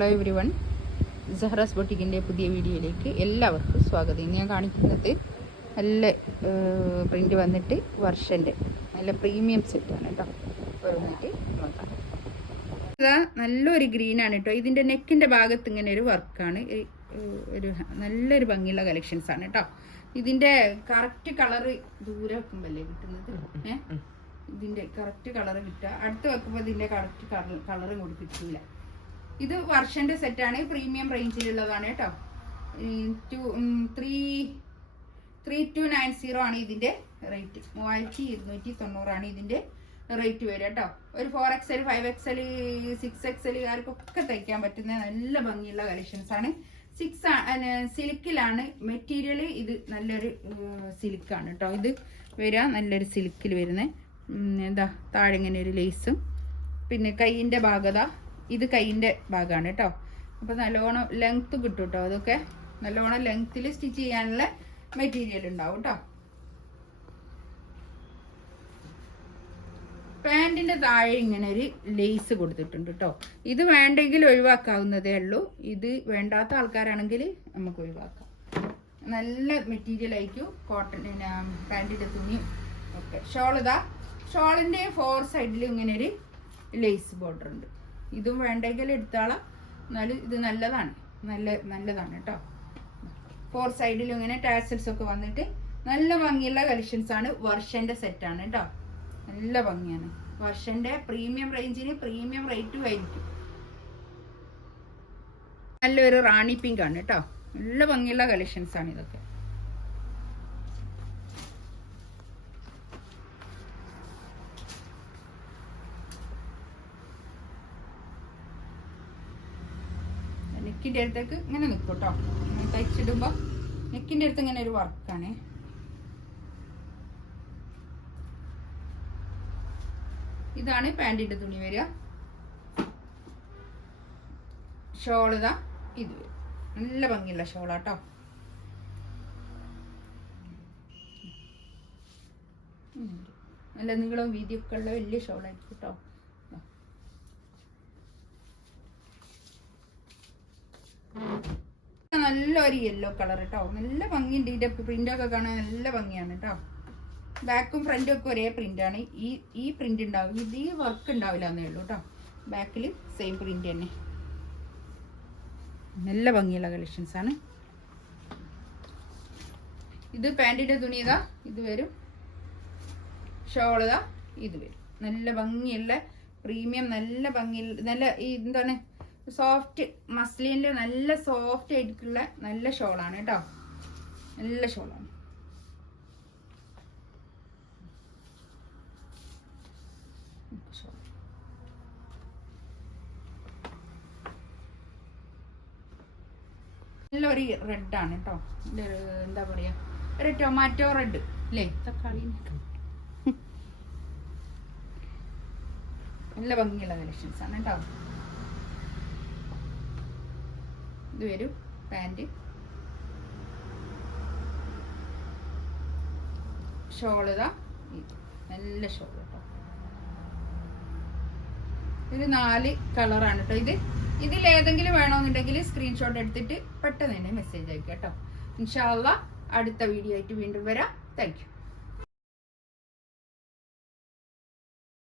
Hello every one, സഹറാസ് ബൊട്ടിക്കിൻ്റെ പുതിയ വീഡിയോയിലേക്ക് എല്ലാവർക്കും സ്വാഗതം. ഇന്ന് ഞാൻ കാണിക്കുന്നത് നല്ല പ്രിൻ്റ് വന്നിട്ട് വർഷൻ്റെ നല്ല പ്രീമിയം സെറ്റാണ് കേട്ടോ. വന്നിട്ട് നോക്കാം. ഇതാ നല്ലൊരു ഗ്രീനാണ് കേട്ടോ. ഇതിൻ്റെ നെക്കിൻ്റെ ഭാഗത്ത് ഇങ്ങനെ ഒരു വർക്കാണ്. ഒരു നല്ലൊരു ഭംഗിയുള്ള കളക്ഷൻസാണ് കേട്ടോ. ഇതിൻ്റെ കറക്റ്റ് കളറ് ദൂരെ വെക്കുമ്പോഴല്ലേ കിട്ടുന്നത്. ഇതിൻ്റെ കറക്റ്റ് കളറ് കിട്ടുക. അടുത്ത് വെക്കുമ്പോൾ ഇതിൻ്റെ കറക്റ്റ് കളറും കൂടി കിട്ടില്ല. ഇത് വർഷന്റെ സെറ്റാണ്, പ്രീമിയം റേഞ്ചിലുള്ളതാണ് കേട്ടോ. 3290 ആണ് ഇതിന്റെ റേറ്റ്. 3290 ഇതിന്റെ റേറ്റ് വരിക കേട്ടോ. ഒരു 4XL 5XL 6XL ആർക്കൊക്കെ തയ്ക്കാൻ പറ്റുന്ന നല്ല ഭംഗിയുള്ള കളക്ഷൻസ് ആണ്. സിൽക്കിലാണ് മെറ്റീരിയൽ. ഇത് നല്ലൊരു സിൽക്കാണ് കേട്ടോ. ഇത് വരിക നല്ലൊരു സിൽക്കിൽ വരുന്ന എന്താ താഴെ ഇങ്ങനെ ഒരു ലേസും, പിന്നെ കൈയിൻ്റെ ഭാഗത ഇത് കൈയിൻ്റെ ഭാഗമാണ് കേട്ടോ. അപ്പോൾ നല്ലോണം ലെങ്ത്ത് കിട്ടും കേട്ടോ. അതൊക്കെ നല്ലോണം ലെങ്ത്തിൽ സ്റ്റിച്ച് ചെയ്യാനുള്ള മെറ്റീരിയൽ ഉണ്ടാവും കേട്ടോ. പാൻറ്റിൻ്റെ താഴെ ഇങ്ങനെ ഒരു ലേസ് കൊടുത്തിട്ടുണ്ട് കേട്ടോ. ഇത് വേണ്ടെങ്കിൽ ഒഴിവാക്കാവുന്നതേ ഉള്ളൂ. ഇത് വേണ്ടാത്ത ആൾക്കാരാണെങ്കിൽ നമുക്ക് ഒഴിവാക്കാം. നല്ല മെറ്റീരിയൽ ആയിരിക്കും. കോട്ടൺ പാൻറ്റിൻ്റെ തുണിയും ഒക്കെ. ഷോളിൻ്റെ 4 സൈഡിലും ഇങ്ങനെ ഒരു ലേസ് ബോർഡർ ഉണ്ട്. ഇതും വേണ്ടെങ്കിൽ എടുത്താളാം. എന്നാലും ഇത് നല്ലതാണ് കേട്ടോ. 4 സൈഡിലും ഇങ്ങനെ ടാസൽസ് ഒക്കെ വന്നിട്ട് നല്ല ഭംഗിയുള്ള കളക്ഷൻസ് ആണ്. വർഷന്റെ സെറ്റാണ് കേട്ടോ. നല്ല ഭംഗിയാണ്. വർഷന്റെ പ്രീമിയം റേഞ്ചിന് പ്രീമിയം റേറ്റും ആയിരിക്കും. നല്ലൊരു റാണി പിങ്ക് ആണ് കേട്ടോ. നല്ല ഭംഗിയുള്ള കളക്ഷൻസ് ആണ് ഇതൊക്കെ. നെക്കിൻ്റെ അടുത്തേക്ക് ഇങ്ങനെ നിൽക്കും കേട്ടോ. തയ്ച്ചിടുമ്പോൾ നെക്കിൻ്റെ അടുത്ത് ഇങ്ങനെ ഒരു വർക്കാണ്. ഇതാണ് പാൻറ്റിൻ്റെ തുണി വരിക. ഷോളിതാ ഇത് വരും. നല്ല ഭംഗിയുള്ള ഷോളാട്ടോ. നല്ല നീളവും വീതിയൊക്കെ ഉള്ള വലിയ ഷോളായിരിക്കും കേട്ടോ. നല്ലൊരു യെല്ലോ കളർ കേട്ടോ. നല്ല ഭംഗിയുണ്ട്. ഇതിന്റെ പ്രിന്റൊക്കെ കാണാൻ നല്ല ഭംഗിയാണ് കേട്ടോ. ബാക്കും ഫ്രണ്ടും ഒക്കെ ഒരേ പ്രിന്റാണ്. ഈ പ്രിന്റ് ഉണ്ടാവും. ഇത് ഈ വർക്ക് ഉണ്ടാവില്ല എന്നേ ഉള്ളൂ കേട്ടോ. ബാക്കിൽ സെയിം പ്രിന്റ് തന്നെ. നല്ല ഭംഗിയുള്ള കളക്ഷൻസ് ആണ്. ഇത് പാൻറ്റിന്റെ തുണി ഇതാ ഇത് വരും. ഷോൾ ഇതാ ഇത് വരും. നല്ല ഭംഗിയുള്ള പ്രീമിയം നല്ല ഭംഗിയുള്ള നല്ല എന്താണ് സോഫ്റ്റ് മസ്ലിനിൽ നല്ല സോഫ്റ്റ് ആയിട്ടുള്ള നല്ല ഷോളാണ് കേട്ടോ. നല്ല ഷോളാണ്. നല്ലൊരു റെഡാണ് കേട്ടോ. എന്താ പറയാ, ഒരു ടൊമാറ്റോ റെഡ് അല്ലേ, തക്കാളി. നല്ല ഭംഗിയുള്ള കളക്ഷൻസ് ആണ് കേട്ടോ. ഇത് വരും പാൻറ്. ഷോള് ഇതാ നല്ല ഷോൾ കേട്ടോ. ഇത് 4 കളറാണ് കേട്ടോ. ഇതിലേതെങ്കിലും വേണമെന്നുണ്ടെങ്കിൽ സ്ക്രീൻഷോട്ട് എടുത്തിട്ട് പെട്ടെന്ന് തന്നെ മെസ്സേജ് അയക്കാം കേട്ടോ. ഇൻഷാ അല്ലാഹ് അടുത്ത വീഡിയോ ആയിട്ട് വീണ്ടും വരാം. Thank you.